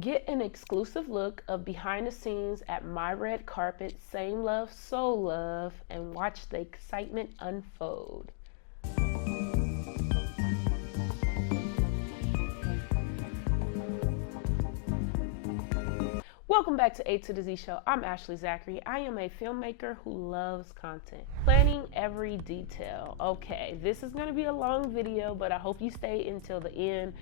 Get an exclusive look of behind the scenes at my red carpet, Same Love, Soul Love, and watch the excitement unfold. Welcome back to A to the Z Show. I'm Ashley Zachary. I am a filmmaker who loves content. Planning every detail. Okay, this is going to be a long video, but I hope you stay until the end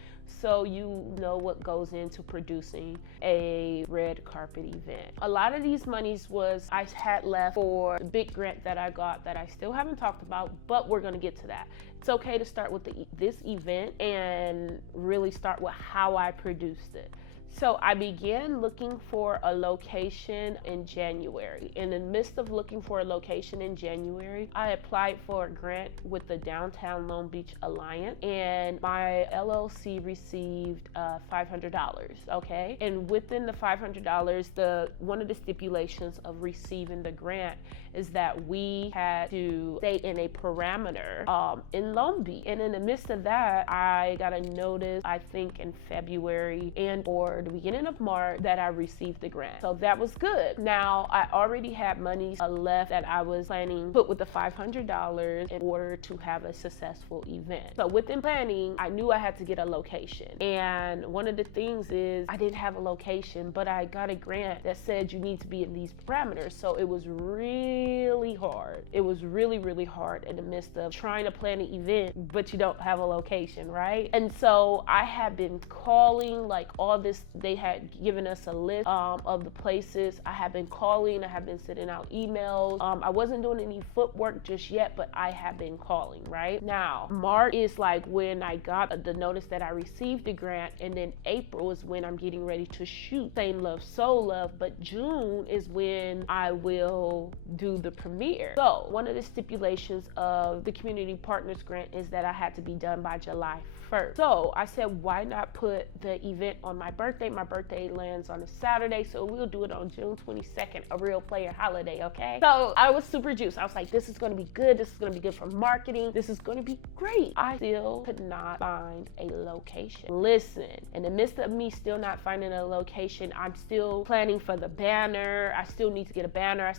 so you know what goes into producing a red carpet event. A lot of these monies I had left for the big grant that I got that I still haven't talked about, but we're going to get to that. It's okay to start with this event and really start with how I produced it. So I began looking for a location in January. In the midst of looking for a location in January, I applied for a grant with the Downtown Long Beach Alliance, and my LLC received $500, okay? And within the $500, one of the stipulations of receiving the grant is that we had to stay in a parameter in Long Beach. And in the midst of that, I got a notice, I think in February or the beginning of March, that I received the grant. So that was good. Now, I already had money left that I was planning to put with the $500 in order to have a successful event. So within planning, I knew I had to get a location. And one of the things is I didn't have a location, but I got a grant that said you need to be in these parameters. So it was really hard. It was really, really hard in the midst of trying to plan an event, but you don't have a location, right? And so I had been calling like all this. They had given us a list of the places. I have been calling, I have been sending out emails. I wasn't doing any footwork just yet, but I have been calling, right? Now, March is like when I got the notice that I received the grant, and then April is when I'm getting ready to shoot Same Love, Soul Love, but June is when I will do the premiere. So one of the stipulations of the Community Partners Grant is that I had to be done by July 1st. So I said, why not put the event on my birthday? My birthday lands on a Saturday, so we'll do it on June 22nd, a real player holiday, okay? So I was super juiced. I was like, this is gonna be good. This is gonna be good for marketing. This is gonna be great. I still could not find a location. Listen, in the midst of me still not finding a location, I'm still planning for the banner. I still need to get a banner. I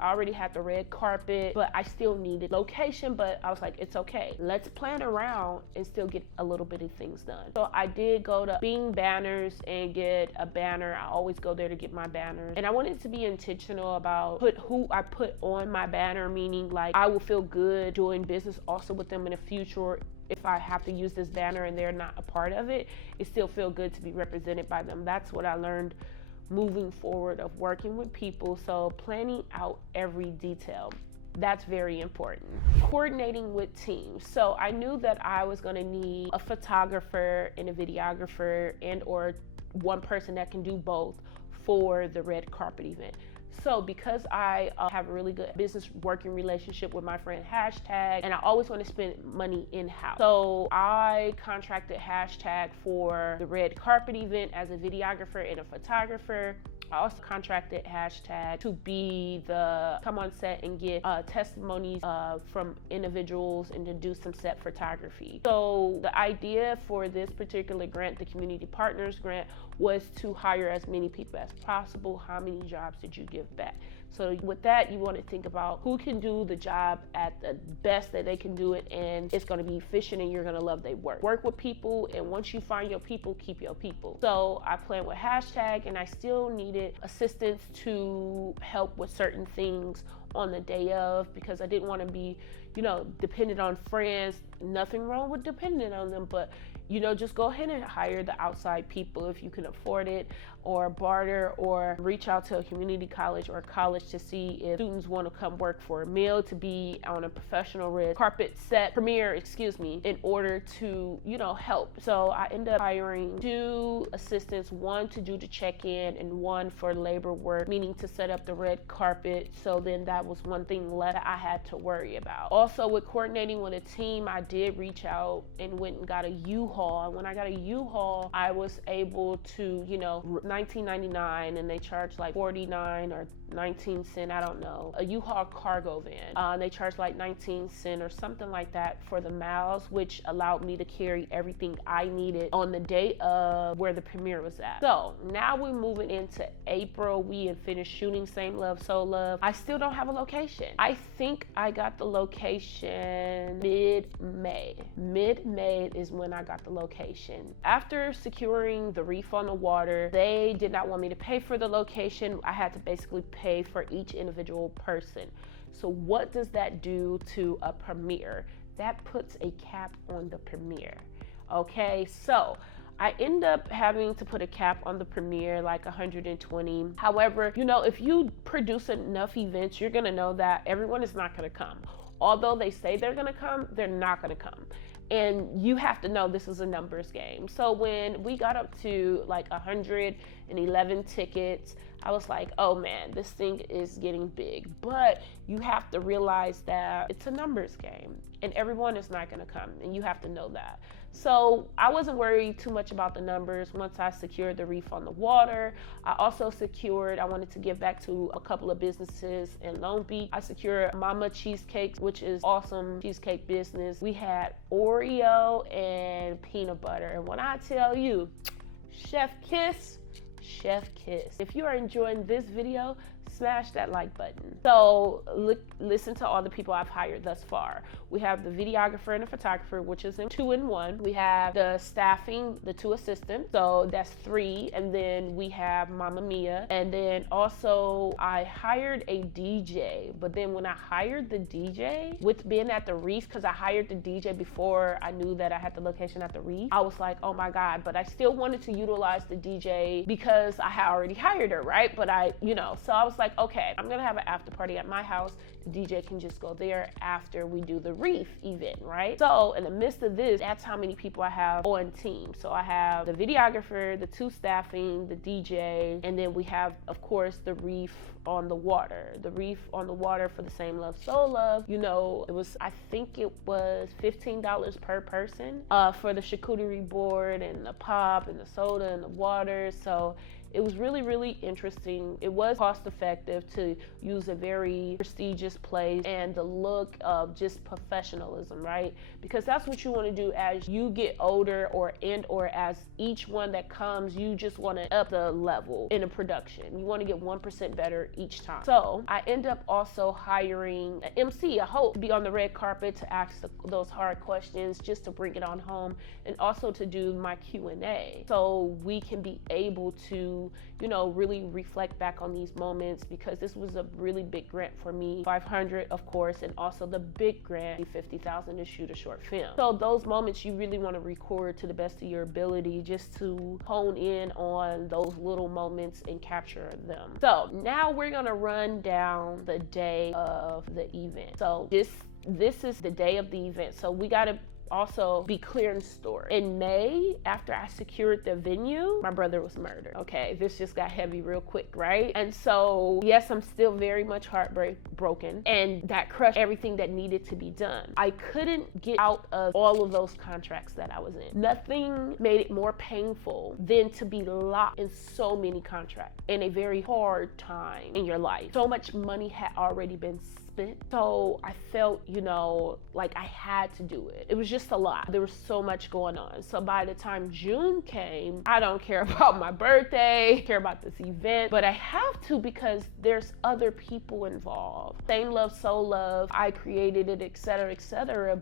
already had the red carpet, but I still needed location, but I was like, it's okay. Let's plan around and still get a little bit of things done. So I did go to Bing Banners and get a banner. I always go there to get my banners. And I wanted to be intentional about who I put on my banner, meaning like I will feel good doing business also with them in the future. If I have to use this banner and they're not a part of it, it still feel good to be represented by them. That's what I learned moving forward of working with people. So planning out every detail. That's very important. Coordinating with teams. So I knew that I was gonna need a photographer and a videographer and or one person that can do both for the red carpet event. So because I have a really good business working relationship with my friend Hashtag, and I always want to spend money in-house. So I contracted Hashtag for the red carpet event as a videographer and a photographer. I also contracted Hashtag to come on set and get testimonies from individuals and to do some set photography. So the idea for this particular grant, the Community Partners Grant, was to hire as many people as possible. How many jobs did you give back? So with that, you want to think about who can do the job at the best that they can do it, and it's going to be efficient and you're going to love their work. Work with people, and once you find your people, keep your people. So I planned with Hashtag, and I still needed assistance to help with certain things on the day of, because I didn't want to be, dependent on friends. Nothing wrong with depending on them, but just go ahead and hire the outside people if you can afford it, or barter, or reach out to a community college or college to see if students want to come work for a meal to be on a professional red carpet set premiere, in order to, help. So I ended up hiring 2 assistants, one to do the check-in and one for labor work, meaning to set up the red carpet. So then that was one thing less that I had to worry about. Also with coordinating with a team, I did reach out and went and got a U-Haul U-Haul. And when I got a U-Haul, I was able to, you know, $19.99, and they charged like 49 or 19 cents, I don't know, a U-Haul cargo van. They charged like 19 cents or something like that for the miles, which allowed me to carry everything I needed on the day of where the premiere was at. So now we're moving into April. We had finished shooting Same Love, So Love. I still don't have a location. I think I got the location mid-May. Mid-May is when I got the location. After securing the reef on the water, they did not want me to pay for the location. I had to basically pay for each individual person. So what does that do to a premiere? That puts a cap on the premiere. Okay, so I end up having to put a cap on the premiere, like 120. However, you know, if you produce enough events, you're gonna know that everyone is not gonna come. Although they say they're gonna come, they're not gonna come. And you have to know this is a numbers game. So when we got up to like 111 tickets, I was like, oh man, this thing is getting big. But you have to realize that it's a numbers game and everyone is not gonna come, and you have to know that. So I wasn't worried too much about the numbers once I secured the reef on the water. I also secured, I wanted to give back to a couple of businesses in Long Beach. I secured Mama Cheesecake, which is awesome cheesecake business. We had Oreo and peanut butter. And when I tell you, chef kiss, chef kiss. If you are enjoying this video, smash that like button. So listen to all the people I've hired thus far. We have the videographer and the photographer, which is in 2-in-1. We have the staffing, the 2 assistants, so that's 3. And then we have Mama Mia. And then also I hired a DJ, but then when I hired the DJ, with being at the Reef, because I hired the DJ before I knew that I had the location at the Reef, I was like, oh my God, but I still wanted to utilize the DJ because I had already hired her, right? But so I was like, okay, I'm gonna have an after party at my house. The DJ can just go there after we do the Reef event, right? So in the midst of this, that's how many people I have on team. So I have the videographer, the 2 staffing, the DJ, and then we have, of course, the Reef on the water. The Reef on the water for the Same Love, So Love. You know, I think it was $15 per person for the charcuterie board and the pop and the soda and the water. So it was really, really interesting. It was cost effective to use a very prestigious place and the look of just professionalism, right? Because that's what you want to do as you get older, or as each one that comes, you just want to up the level in a production. You want to get 1% better each time. So I end up also hiring an MC, a host, to be on the red carpet to ask those hard questions, just to bring it on home, and also to do my Q&A. So we can be able to, really reflect back on these moments, because this was a really big grant for me, $500 of course, and also the big grant, $50,000 to shoot a short film. So those moments you really want to record to the best of your ability, just to hone in on those little moments and capture them. So now we're gonna run down the day of the event. So this is the day of the event. So we gotta also be clear in story. In May, after I secured the venue, my brother was murdered. Okay, this just got heavy real quick, right? And so, yes, I'm still very much heartbroken, and that crushed everything that needed to be done. I couldn't get out of all of those contracts that I was in. Nothing made it more painful than to be locked in so many contracts in a very hard time in your life. So much money had already been spent. So I felt, like I had to do it. It was just a lot. There was so much going on. So by the time June came, I don't care about my birthday, care about this event, but I have to, because there's other people involved. Same Love, So Love, I created it, etc.,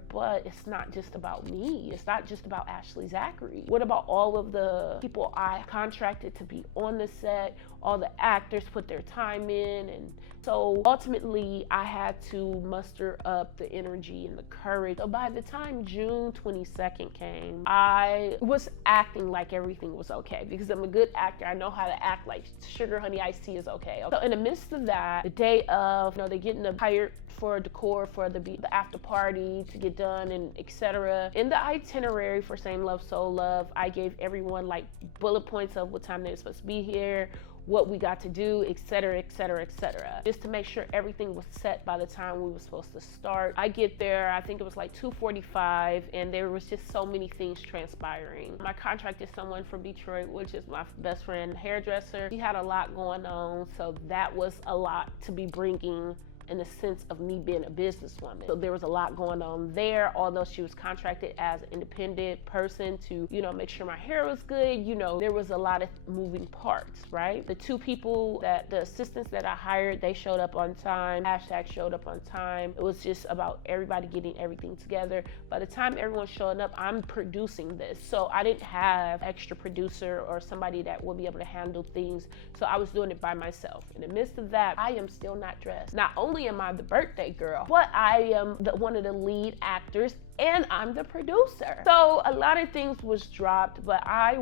but it's not just about me. It's not just about Ashley Zachary. What about all of the people I contracted to be on the set? All the actors put their time in, and so ultimately I had to muster up the energy and the courage. So by the time June 22nd came, I was acting like everything was okay, because I'm a good actor. I know how to act like sugar honey iced tea is okay. So in the midst of that, the day of, they're getting hired for decor for the after party to get done, and etc. In the itinerary for Same Love, So Love, I gave everyone like bullet points of what time they were supposed to be here, what we got to do, etc., etc., etc., just to make sure everything was set by the time we were supposed to start. I get there, I think it was like 2:45, and there was just so many things transpiring. My contracted someone from Detroit, which is my best friend, hairdresser. She had a lot going on, so that was a lot to be bringing in the sense of me being a businesswoman. So there was a lot going on there, although she was contracted as an independent person to, you know, make sure my hair was good. You know, there was a lot of moving parts, right? The two people the assistants that I hired, they showed up on time. Hashtag showed up on time. It was just about everybody getting everything together. By the time everyone's showing up, I'm producing this. So I didn't have extra producer or somebody that will be able to handle things. So I was doing it by myself. In the midst of that, I am still not dressed. Not only am I the birthday girl, but I am one of the lead actors, and I'm the producer. So a lot of things was dropped, but I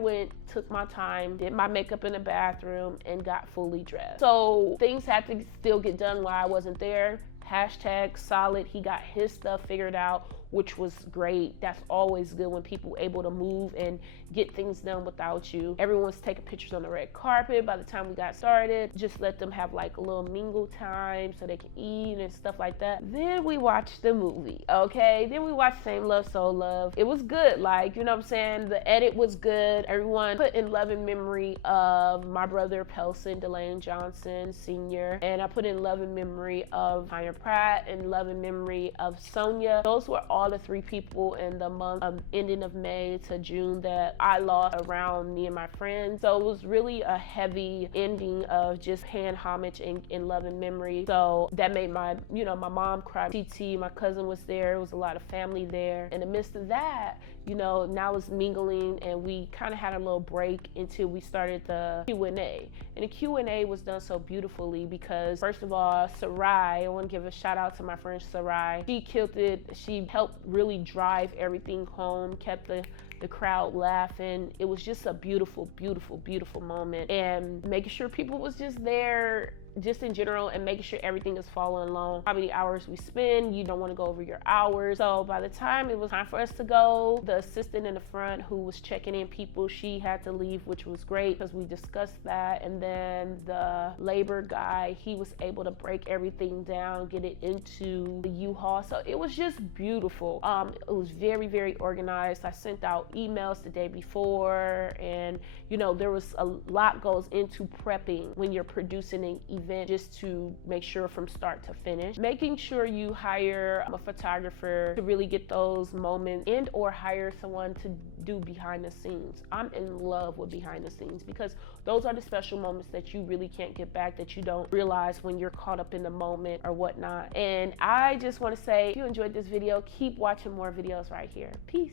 took my time, did my makeup in the bathroom, and got fully dressed. So things had to still get done while I wasn't there. Hashtag solid, he got his stuff figured out, which was great. That's always good when people able to move and get things done without you. Everyone's taking pictures on the red carpet by the time we got started. Just let them have like a little mingle time so they can eat and stuff like that. Then we watched the movie, okay? Then we watched Same Love, Soul Love. It was good, like, you know what I'm saying? The edit was good. Everyone put in love and memory of my brother Pelson Delane Johnson Sr. And I put in love and memory of Tanya Pratt and love and memory of Sonia. Those were all the three people in the month of ending of May to June that I lost around me and my friends. So it was really a heavy ending of just paying homage in love and memory. So that made my mom cry. TT, my cousin was there. It was a lot of family there. In the midst of that, you know, now it's mingling, and we kind of had a little break until we started the Q&A. And the Q&A was done so beautifully because, first of all, Sarai, I want to give a shout out to my friend Sarai. She killed it. She helped really drive everything home, kept the crowd laughing. It was just a beautiful, beautiful, beautiful moment. And making sure people was just there, just in general, and making sure everything is following along. How many hours we spend, you don't want to go over your hours. So by the time it was time for us to go, the assistant in the front who was checking in people, she had to leave, which was great because we discussed that. And then the labor guy, he was able to break everything down, get it into the U-Haul. So it was just beautiful. It was very, very organized. I sent out emails the day before, and you know, there was a lot goes into prepping when you're producing an event, just to make sure from start to finish. Making sure you hire a photographer to really get those moments, and or hire someone to do behind the scenes. I'm in love with behind the scenes because those are the special moments that you really can't get back, that you don't realize when you're caught up in the moment or whatnot. And I just want to say, if you enjoyed this video, keep watching more videos right here. Peace.